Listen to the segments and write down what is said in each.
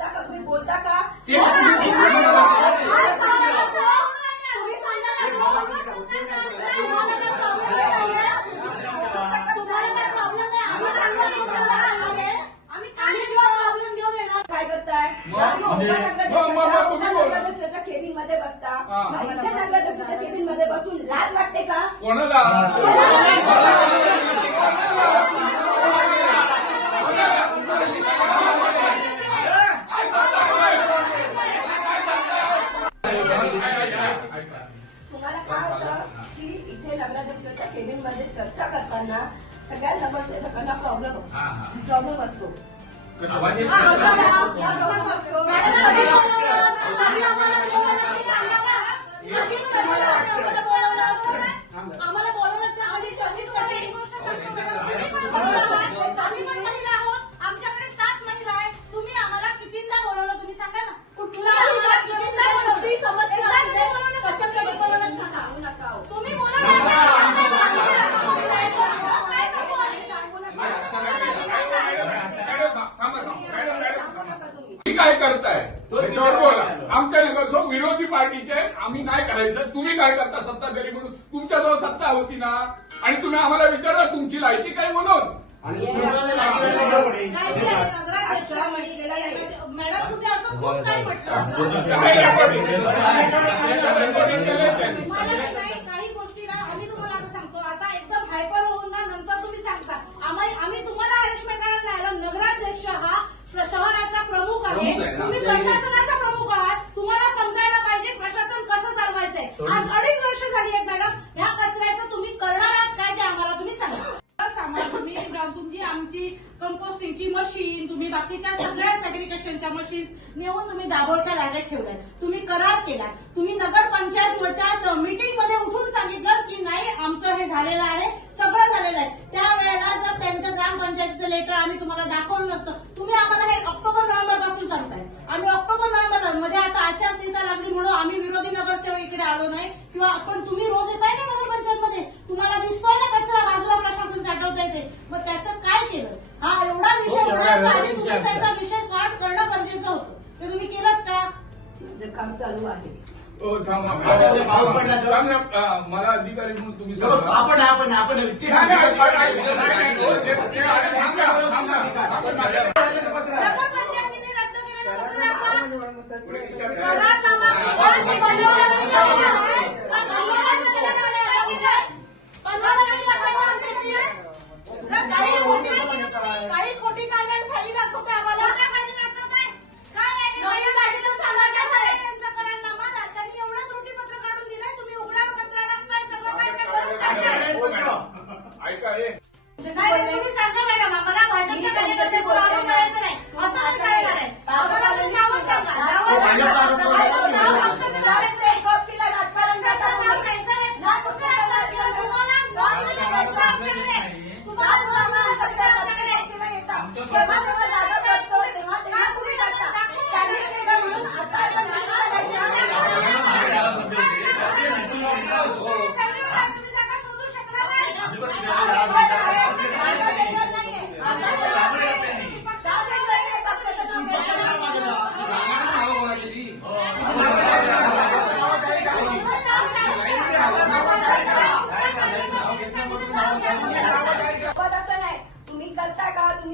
येता का? तुम्ही बोलता का? काय करताय? नगराध्यक्षाच्या केबिनमध्ये बसता इथे केबिनमध्ये बसून लाज वाटते का? कोणाला तुम्हाला काय होतं की इथे नगराध्यक्षाच्या केबिनमध्ये चर्चा करताना सगळ्या नगरसेवकांना प्रॉब्लेम प्रॉब्लेम असतो आम्हाला बोलवलं तर आम्ही चर्चेसाठी ही गोष्ट आम्ही पण महिला आहोत आमच्याकडे सात महिला आहेत तुम्ही आम्हाला कितींदा बोलवलं तुम्ही सांगा ना कुठला कितींदा बोलवलं एकदाच नाही बोलवलं, कशासाठी बोलवलं सांगा. सांगू नका हो. तुम्ही बोलवलं काय सांगू आम्ही? सांगू नका तुम्ही तुम्ही काय करताय त्याच्यावर बोला आमच्या विरोधी पार्टीचे. आम्ही नाही करायचं तुम्ही काय करता सत्ताधारी म्हणून तुमच्याजवळ सत्ता होती ना आणि तुम्ही आम्हाला विचारलं तुमची लायकी काय म्हणून मॅडम तुम्ही असं खूप काही म्हटलं काय आपण- मला नाही काही गोष्टीला आम्ही तुम्हाला आता सांगतो आता एकदम हायपर होऊन ना नंतर तुम्ही सांगता आम्ही आम्ही तुम्हाला अरेंजमेंट करायला नाही आलो. नगराध्यक्ष हा प्र- शहराचा प्रमुख आहे प्रमुख आहे ना. तुम्ही प्रशासनाचा प्रमुख आहात तुम्हाला समजायला पाहिजे प्रशासन कसं चालवायचंय आज अडीच वर्ष झाली आहेत मॅडम. ह्या कचऱ्याचं तुम्ही करणार आहात काय ते आम्हाला तुम्ही सांगा. सामान तुम्ही तुमची आमची कंपोस्टिंगची मशीन तुम्ही बाकीच्या सगळ्या सेग्रिगेशनच्या मशीन्स नेऊन तुम्ही दाभोळच्या जागेत ठेवल्यात. तुम्ही करार केलात. तुम्ही नगर पंचायत मीटिंगमध्ये उठून सांगितलं की नाही आमचं हे झालेलं आहे सगळं झालेलं आहे. त्यावेळेला जर त्यांचं ग्रामपंचायतीचं लेटर आम्ही तुम्हाला दाखवलं नसतं तुम्ही आम्हाला हे ऑक्टोबर नोव्हेंबरपासून सांगताय. आम्ही ऑक्टोबर नोव्हेंबरमध्ये आता आचारसंहिता लागली म्हणून आम्ही इकडे आलो नाही. किंवा पण तुम्ही रोज येताय ना नगरपंचायत मध्ये तुम्हाला दिसतोय ना कचरा बाजूला प्रशासन साठवता येते मग त्याचं काय केलं? हा एवढा विषय होण्याच्या आधी तुम्ही त्याचा विषय सॉल्व करणं गरजेचं होतं. ते तुम्ही केलं का? माझं काम चालू आहे. अं, मला अधिकारी म्हणून तुम्ही सांगा. आपण आपण आपण. आपण नगरपंचायतीने रद्द आहे. आहे? आहे? ना केलं तुम्ही. काही खोटी कारण खाली दाखवते आम्हाला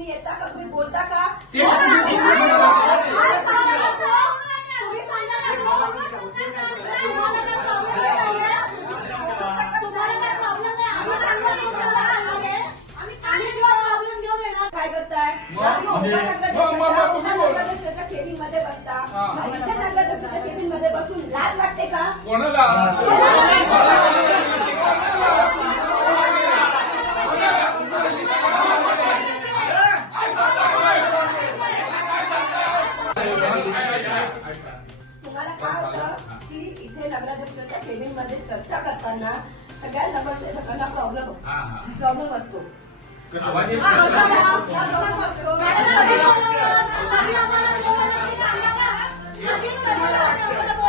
तुम्ही येता का? तुम्ही बोलता का? काय करताय. केबिनमध्ये बसता. हा. नगरदर्शनच्या केबिनमध्ये बसून लाज वाटते का? कोणाला तुम्हाला काय होतं की इथे नगराध्यक्षाच्या केबिन मध्ये चर्चा करताना सगळ्या नगरसेवकांना प्रॉब्लेम प्रॉब्लेम असतो. आम्हाला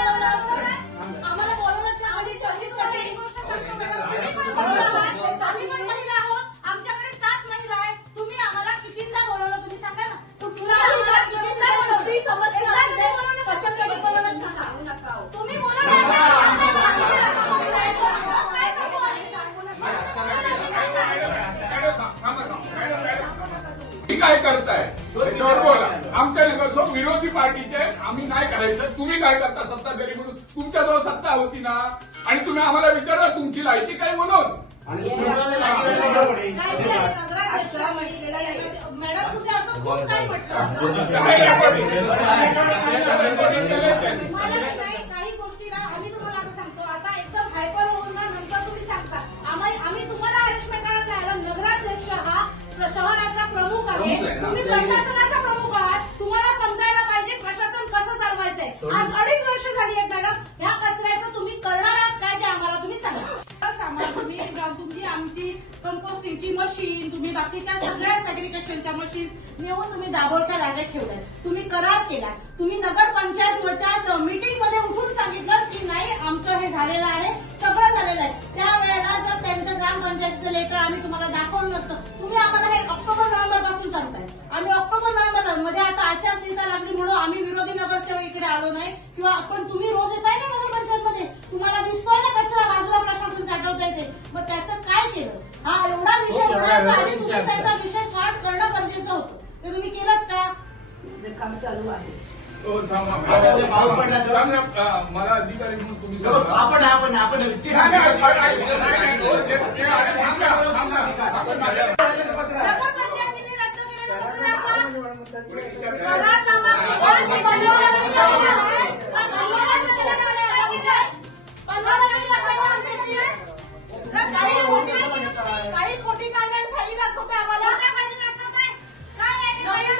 आम्ही तुम्हाला आता सांगतो. आता एकदम हायपर होऊन ना नंतर तुम्ही सांगता. आम्ही आम्ही तुम्हाला हॅरेसमेंट करायला नाही आलो. नगराध्यक्ष हा शहराचा प्रमुख आहे. तुम्ही प्रशासनाचा प्रमुख आहात. तुम्हाला समजायला पाहिजे प्रशासन कसं चालवायचंय. आज अडीच वर्ष झाली आहेत मॅडम ह्या कचऱ्याचं तुम्ही करणार आहात काय ते आम्हाला तुम्ही सांगा सामान तुम्ही तुमची आमची कंपोस्टिंगची मशीन तुम्ही बाकीच्या सगळ्या सेग्रिकेशनच्या मशीन नेऊन तुम्ही दाभोळच्या जागेत ठेवल्या तुम्ही करार केला तुम्ही नगरपंचायत मीटिंगमध्ये उठून सांगितलं की नाही आमचं हे झालेलं आहे सगळं झालेलं आहे. त्यावेळेला जर त्यांचं ग्रामपंचायतीचं लेटर आम्ही तुम्हाला दाखवलं नसतं तुम्ही आम्हाला हे ऑक्टोबर नोव्हेंबरपासून सांगताय. आम्ही ऑक्टोबर नोव्हेंबरमध्ये आता आचारसंहिता लागली म्हणून आम्ही विरोधी नगरसेवक इकडे आलो नाही. किंवा आपण तुम्ही रोज येताय ना नगरपंचायत मध्ये तुम्हाला दिसतोय ना कचरा? येते मग त्याचं काय केलं हा एवढा विषय होण्याच्या आधी तुम्ही त्याचा विषय सॉल्व करणं गरजेचं होतं ते तुम्ही केलं का जे काम चालू आहे हो, मला अधिकारी म्हणून तुम्ही. आपण आपण आपण काढून फाईली दाखवते आम्हाला.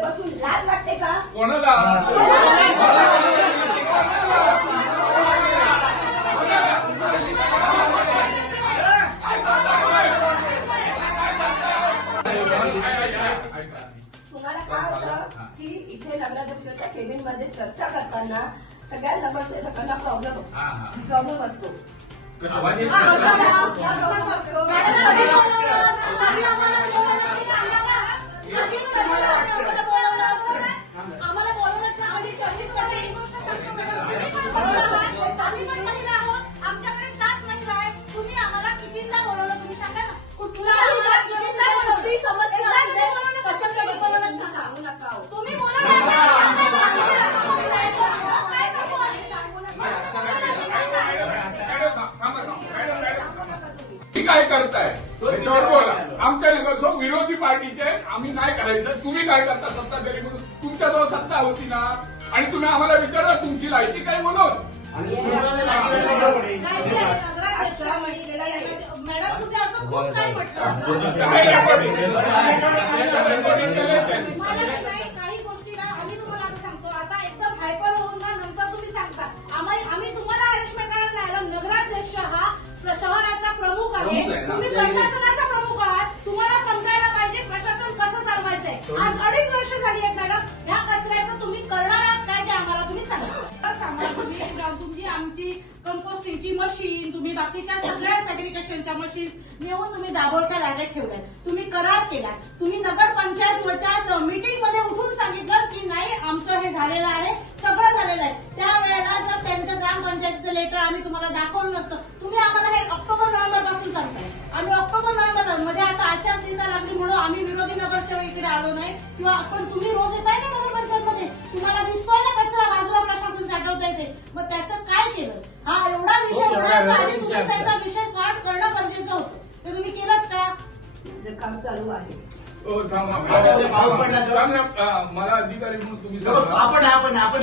बसून लाज वाटते का कोणाला मध्ये चर्चा करताना सगळ्या नगरसेवकांना प्रॉब्लेम प्रॉब्लेम असतो आम्हाला आम्ही नाही करायचं तुम्ही काय करता सत्ताधारी म्हणून? तुमच्याजवळ सत्ता होती ना? आणि तुम्ही आम्हाला विचारलं तुमची लायकी काय म्हणून. नगराध्यक्ष मॅडम तुम्ही असं खूप काही म्हटलं? काय रेकॉर्डिंग? रेकॉर्डिंग केलंय मला नाही, काही गोष्टी ना आम्ही तुम्हाला आता सांगतो. आता एकदम हायपर होऊन ना नंतर तुम्ही सांगता. आम्ही आम्ही तुम्हाला अरेंजमेंट करायला नाही आलो. नगराध्यक्ष हा शहराचा प्रमुख आहे? तुम्ही प्रशासनाचा प्रमुख आहात तुम्हाला समजायला पाहिजे प्रशासन चालवायचंय आज अडीच वर्ष झाली आहेत मॅडम. ह्या कचऱ्याचं तुम्ही करणार आहात काय ते आम्हाला तुम्ही सांगा. सांगा तुम्ही तुमची आमची कंपोस्टिंगची मशीन तुम्ही बाकीच्या सगळ्या सेग्रिगेशनच्या मशीन्स नेऊन तुम्ही दाभोळच्या जागेत ठेवल्यात. तुम्ही करार केला तुम्ही नगरपंचायत मीटिंगमध्ये उठून सांगितलं की नाही आमचं हे झालेलं आहे सगळं झालेलं आहे. त्यावेळेला जर त्यांचं ग्रामपंचायतीचं लेटर आम्ही तुम्हाला दाखवलं नसतं तुम्ही आम्हाला हे ऑक्टोबर नोव्हेंबरपासून सांगताय आम्ही ऑक्टोबर नोव्हेंबरमध्ये आता आचारसंहिता लागली म्हणून आम्ही विरोधी नगरसेवक इकडे आलो नाही. किंवा पण तुम्ही रोज येताय ना नगरपंचायत मध्ये तुम्हाला दिसतोय ना कचरा बाजूला प्रशासन साठवता येते मग त्याचं काय केलं? हा एवढा विषय होण्याच्या आधी तुम्ही त्याचा विषय सॉर्ट करणं गरजेचं होतं. ते तुम्ही केलं का? जे काम चालू आहे. हो, मला अधिकारी म्हणून तुम्ही सांगा. आपण आपण आपण.